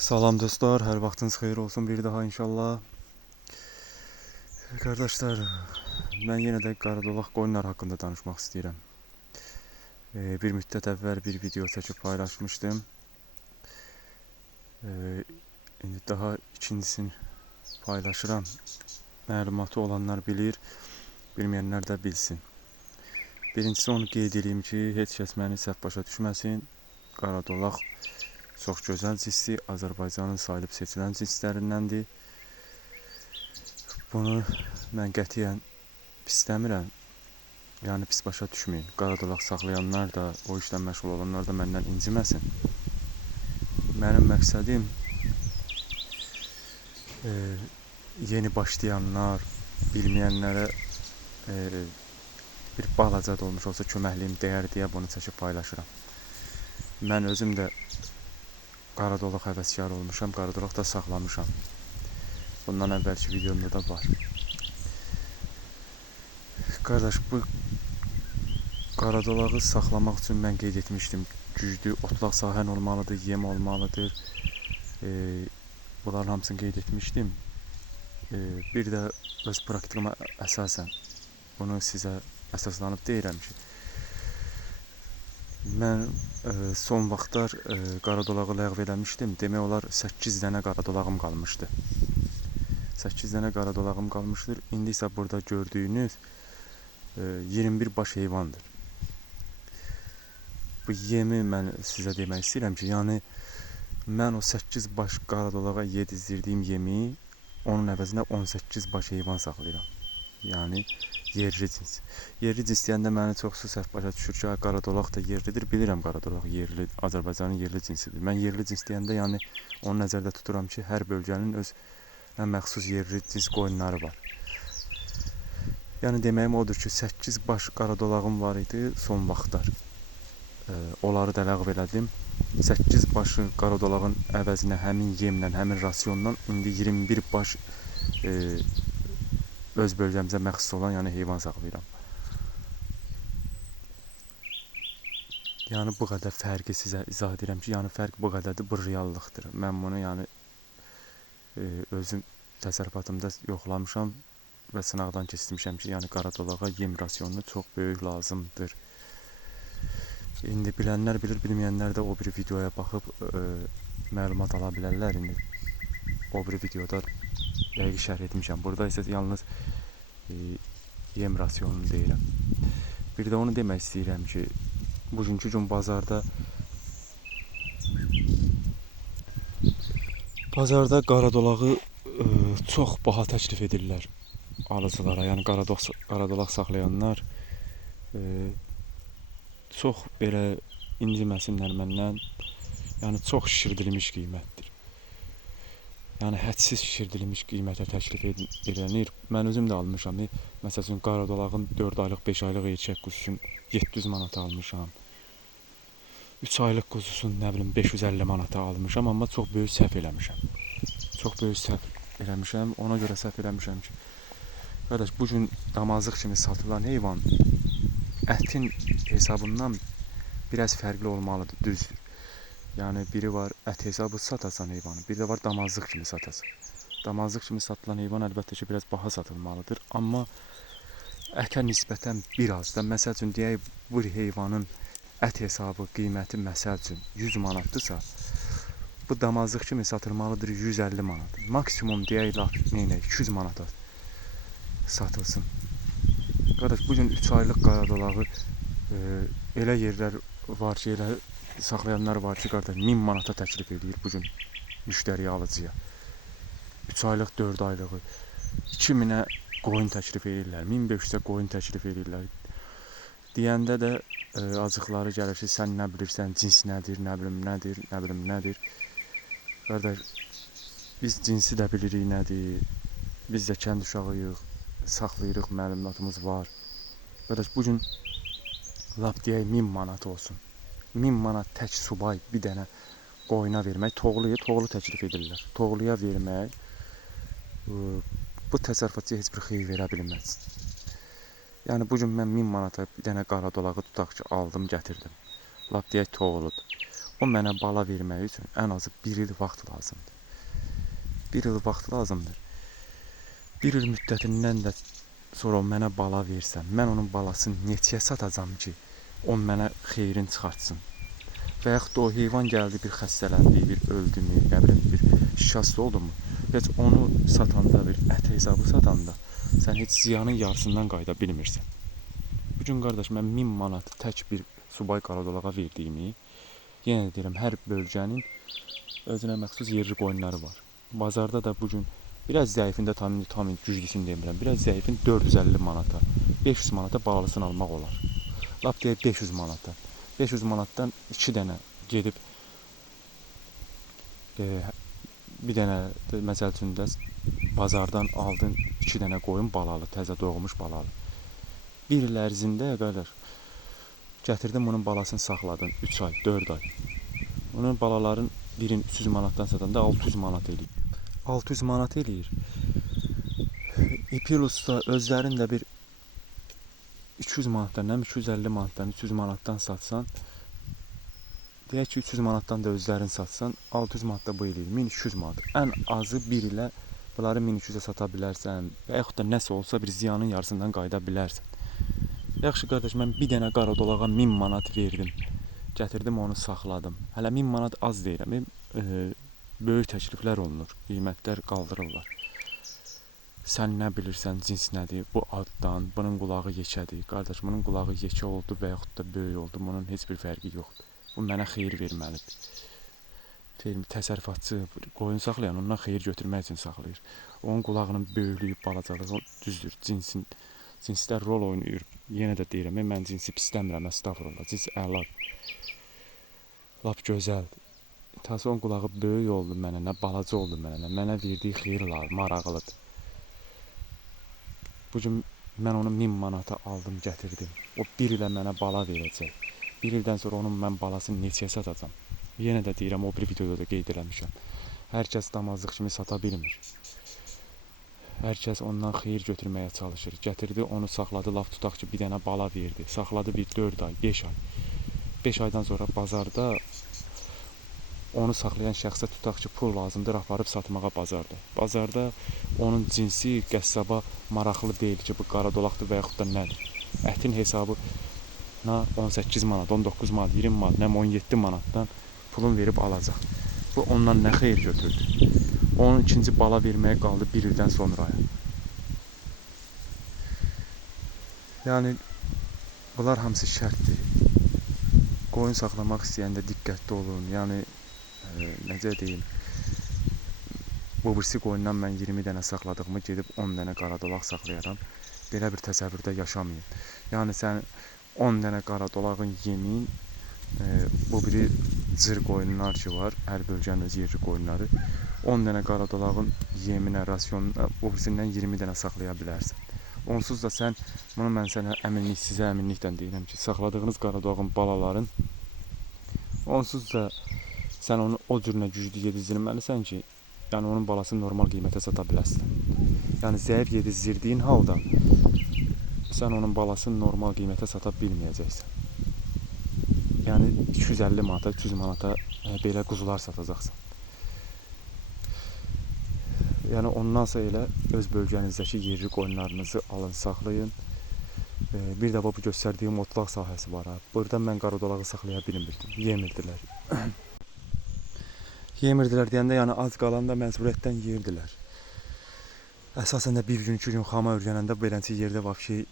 Salam dostlar, hər vaxtınız xeyir olsun bir daha inşallah. Qardaşlar, mən yenə də qaradolaq qoyunlar haqqında danışmaq istəyirəm. Bir müddət əvvəl bir video çəkib paylaşmışdım. İndi daha ikincisini paylaşıram. Məlumatı olanlar bilir, bilməyənlər də bilsin. Birincisi onu qeyd edeyim ki, heç kəs məni səhv başa düşməsin. Qaradolaq çox gözəl cinsi, Azərbaycanın sayılıb seçilən cinslərindəndir. Bunu mən qətiyyən pis demirəm. Yəni pis başa düşməyin. Qaradolaq saxlayanlar da, o işlə məşğul olanlar da məndən inciməsin. Mənim məqsədim yeni başlayanlar, bilməyənlərə bir balaca da olmuş olsa köməkliyim dəyər deyə bunu çəkib paylaşıram. Mən özüm də qaradolaq həvəskarı olmuşam, qaradolaq da saxlamışam. Bundan əvvəlki videomda da var. Qardaş, bu qaradolağı saxlamaq üçün mən qeyd etmişdim. Güclü otlaq sahən olmalıdır, yem olmalıdır. Bunların hamısını qeyd etmişdim. Bir də öz praktikama əsasən bunu sizə əsaslanıb deyirəm ki, mən son vaxtlar qaradolağı ləğv eləmişdim. Demək olar 8 dənə qaradolağım qalmışdı. 8 dənə qaradolağım qalmışdır. İndi isə burada gördüyünüz 21 baş heyvandır. Bu yemi mən sizə demək istəyirəm ki, yəni mən o 8 baş qaradolağa yedizdirdiyim yemi onun əvəzinə 18 baş heyvan saxlayıram. Yəni yerli cins. Yerli cins deyəndə məni çoxsu səhv başa düşür ki, qaradolaq da yerlidir. Bilirəm qaradolaq yerli, Azərbaycanın yerli cinsidir. Mən yerli cins deyəndə yəni onu nəzərdə tuturam ki, hər bölgənin öz məxsus yerli cins qoyunları var. Yəni deməyim odur ki, 8 baş qaradolağım var idi son vaxtlar. Onları da ləğv elədim. 8 başı qaradolağın əvəzinə həmin yemlə, həmin rasyondan indi 21 baş öz bölgəmizə məxsus olan yəni heyvan saxlayıram. Yəni bu qədər fərqi sizə izah edirəm ki, yəni fərq bu qədərdir, bu reallıqdır. Mən bunu yəni özüm təsərrüfatımda yoxlamışam və sınaqdan keçirmişəm ki, yəni qaradolağa yem rasyonu çox böyük lazımdır. İndi bilənlər bilir, bilməyənlər də o bir videoya baxıb məlumat ala bilərlər. İndi o bir videoda dəqiq şərh etmişəm. Burada isə yalnız yem rasyonunu deyirəm. Bir də onu demək istəyirəm ki, bugünkü gün bazarda qaradolağı çox baha təklif edirlər alıcılara. Yəni qaradolaq saxlayanlar çox belə inciməsinlər məndən. Yəni çox şişirdilmiş qiymətdir. Yəni hədsiz şişirdilmiş qiymətə təklif edilir. Mən özüm də almışam. Məsələn, qaradolağın 4 aylıq, 5 aylıq erkək quzusun 700 manata almışam. 3 aylıq quzusun nə bilim 550 manata almışam, amma çox böyük səhv eləmişəm. Çox böyük səhv eləmişəm. Ona görə səhv eləmişəm ki, qardaş, bu gün damazlıq kimi satılan heyvan ətin hesabından biraz fərqli olmalıdır, düzdür. Yəni biri var ət hesabı satasan heyvanı, bir də var damazlıq kimi satasan. Damazlıq kimi satılan heyvan əlbəttə ki, biraz baha satılmalıdır, amma ətə nisbətən biraz da, məsəl üçün deyək, bu heyvanın ət hesabı qiyməti məsəl üçün 100 manatdırsa, bu damazlıq kimi satılmalıdır 150 manat. Maksimum deyək, 200 manata satılsın. Qardaş, bugün 3 aylıq qaradolağı elə yerlər var ki, elə saxlayanlar var ki, qardaş, 1000 manata təklif edir bugün müştəri alıcıya. 3 aylıq, 4 aylığı 2000-ə qoyun təklif edirlər, 1500-ə qoyun təklif edirlər. Deyəndə də acıqları gəlir ki, sən nə bilirsən, cins nədir, nə bilim nədir. Qardaş, biz cinsi də bilirik nədir, biz də kənd uşağıyıq, saxlayırıq, məlumatımız var. Qardaş, bugün lap deyək 1000 manat olsun. 1000 manat tək subay bir dənə qoyuna vermək, toğlu təklif edirlər. Toğluya vermək bu təsərrüfatçıya heç bir xeyir verə bilməz. Yəni bugün mən 1000 manata bir dənə qaradolağı tutaq ki, aldım, gətirdim. Lap deyək toğludur. o mənə bala vermək üçün ən azı 1 il vaxt lazımdır. 1 il vaxt lazımdır. 1 il müddətindən də sonra o mənə bala versə, mən onun balasını neçəyə satacam ki, o mənə xeyrin çıxartsın. Və yaxud da o heyvan gəldi, bir xəstələndi, bir öldü mü, nə bilim, bir şikəst oldu mu, heç onu satanda, bir ət hesabı satanda sən heç ziyanın yarısından qayıda bilmirsən. Bugün qardaş, mən 1000 manat tək bir subay qaradolağa verdiyimi, yenə də deyirəm, hər bölgənin özünə məxsus yerli qoyunları var. Bazarda da bugün biraz zəifində, tam güclüsünü demirəm, biraz zəifin 450 manata, 500 manata balalısını almaq olar. Lap deyək 500 manata. 500 manatdan 2 dənə gedib bir dənə məsəl üçün də bazardan aldın 2 dənə qoyun balalı, təzə doğmuş balalı. 1 il ərzində qardaş gətirdin bunun balasını saxladın 3 ay, 4 ay. Bunun balaların birini 300 manatdan satanda 600 manat eləyir. 600 manat eləyir. İpilusda özlərində bir 200 manatdan, 250 manatdan, 300 manatdan satsan, deyək ki 300 manatdan da özlərin satsan, 600 manat da bu eləyir, 1200 manat. Ən azı 1 ilə bunları 1200-ə sata bilərsən və yaxud da nəsə olsa bir ziyanın yarısından qayıda bilərsən. Yaxşı qardaş, mən bir dənə qaradolağa 1000 manat verdim, gətirdim onu saxladım. Hələ 1000 manat az deyirəm, böyük təkliflər olunur, qiymətlər qaldırırlar. Sən nə bilirsən, cins nədir, bu addan, bunun qulağı yekədir. Qardaş, bunun qulağı yekə oldu və yaxud da böyük oldu, bunun heç bir fərqi yoxdur. Bu mənə xeyir verməlidir. Təsərrüfatçı, qoyun saxlayan ondan xeyir götürmək üçün saxlayır. Onun qulağının böyüklüyü, balacalığı düzdür, cinslər rol oynayır. Yenə də deyirəm, mən cinsi pisləmirəm, əstəğfurullah, cins əladır. Lap gözəldir. Tası onun qulağı böyük oldu mənə, nə balaca oldu mənə verdiyi xeyir maraqlıdır. Bugün mən onu 1000 manata aldım, gətirdim. O 1 ilə mənə bala verəcək. 1 ildən sonra onun mən balasını neçəyə satacam? Yenə də deyirəm, o bir videoda da qeyd eləmişəm. Hər kəs damazlıq kimi sata bilmir. Hər kəs ondan xeyir götürməyə çalışır. Gətirdi, onu saxladı, laf tutaq ki, bir dənə bala verdi. Saxladı bir 4 ay, 5 ay. 5 aydan sonra bazarda onu saxlayan şəxsə tutaq ki, pul lazımdır, aparıb satmağa bazarda. Bazarda onun cinsi qəssaba maraqlı deyil ki, bu qaradolaqdır və yaxud da nədir. Ətin hesabına 18 manat, 19 manat, 20 manat, 17 manatdan pulun verib alacaq. Bu ondan nə xeyir götürdü? Onun ikinci bala verməyə qaldı 1 ildən sonraya. Yəni, bunlar hamısı şərtdir. Qoyun saxlamaq istəyəndə diqqətli olun. Yəni, necə deyim, bu birisi qoyundan mən 20 dənə saxladığımı gedib 10 dənə qaradolaq saxlayaram. Belə bir təsəvvürdə yaşamayın. Yəni, sən 10 dənə qaradolağın yemin, bu biri cır qoyunlar ki var, hər bölgənin öz yerli qoyunları. 10 dənə qaradolağın yeminə, rasyonuna, o birisindən 20 dənə saxlaya bilərsən. Onsuz da sən, bunu mən sənə sizə əminlikdən deyirəm ki, saxladığınız qaradolağın balaların, onsuz da sən onu o cürünə güclü yedizdirməlisən ki, yəni onun balasını normal qiymətə sata biləsən. Yəni zəif yedizdirdiyin halda sən onun balasını normal qiymətə sata bilməyəcəksən. Yəni 250 manata, 300 manata belə quzular satacaqsan. Yəni ondansa elə öz bölgənizdəki yerli qoyunlarınızı alın, saxlayın. Bir də bu göstərdiyim otlaq sahəsi var. Burada mən qaradolağı saxlaya bilmirdim, yemirdilər. Yemirdilər deyəndə, yəni az qalanda məcburiyyətdən yeyirdilər. Əsasən də bir gün, 2 gün xama örgənəndə beləncə yerdə vəbşi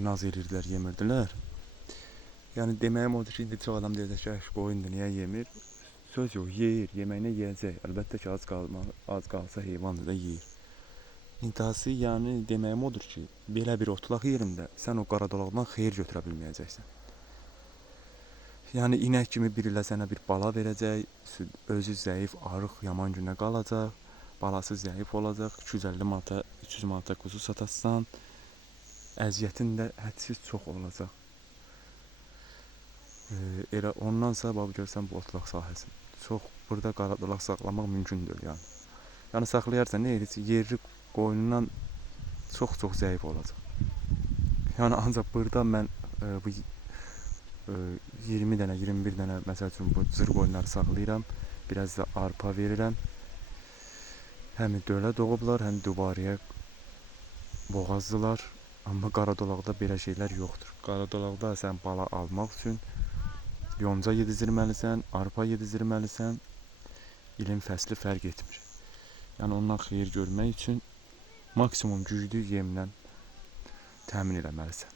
naz edirdilər, yemirdilər. Yəni deməyim odur ki, indi çox adam deyəcək ki, qoyundur, niyə yemir? Söz yox, yeyir, yeməyinə yeyəcək. Əlbəttə ki, az qalsa heyvandır da yeyir. İntihası, yəni deməyim odur ki, belə bir otlaq yerində sən o qaradolaqdan xeyir götürə bilməyəcəksən. Yəni inək kimi bir ilə sənə bir bala verəcək, özü zəif, arıq, yaman günə qalacaq, balası zəif olacaq, 250 manata, 300 manata quzu satasan, əziyyətin də hədsiz çox olacaq. Elə ondansa, bax görsən bu otlaq sahəsi. Çox burada qaradolaq saxlamaq mümkündür yəni. Yəni saxlayarsan, nə edir? Yerli qoyundan çox zəif olacaq. Yəni ancaq burada mən bu 20 dənə, 21 dənə məsəl üçün bu cır qoyunları saxlayıram. Biraz da arpa verirəm. Həm dölə doğublar, həm dubariyə boğazdılar. Amma qaradolaqda belə şeylər yoxdur. Qaradolaqda sən bala almaq üçün yonca yedizdirməlisən, arpa yedizdirməlisən. İlin fəsli fərq etmir. Yəni ondan xeyir görmək üçün maksimum güclü yemlə təmin eləməlisən.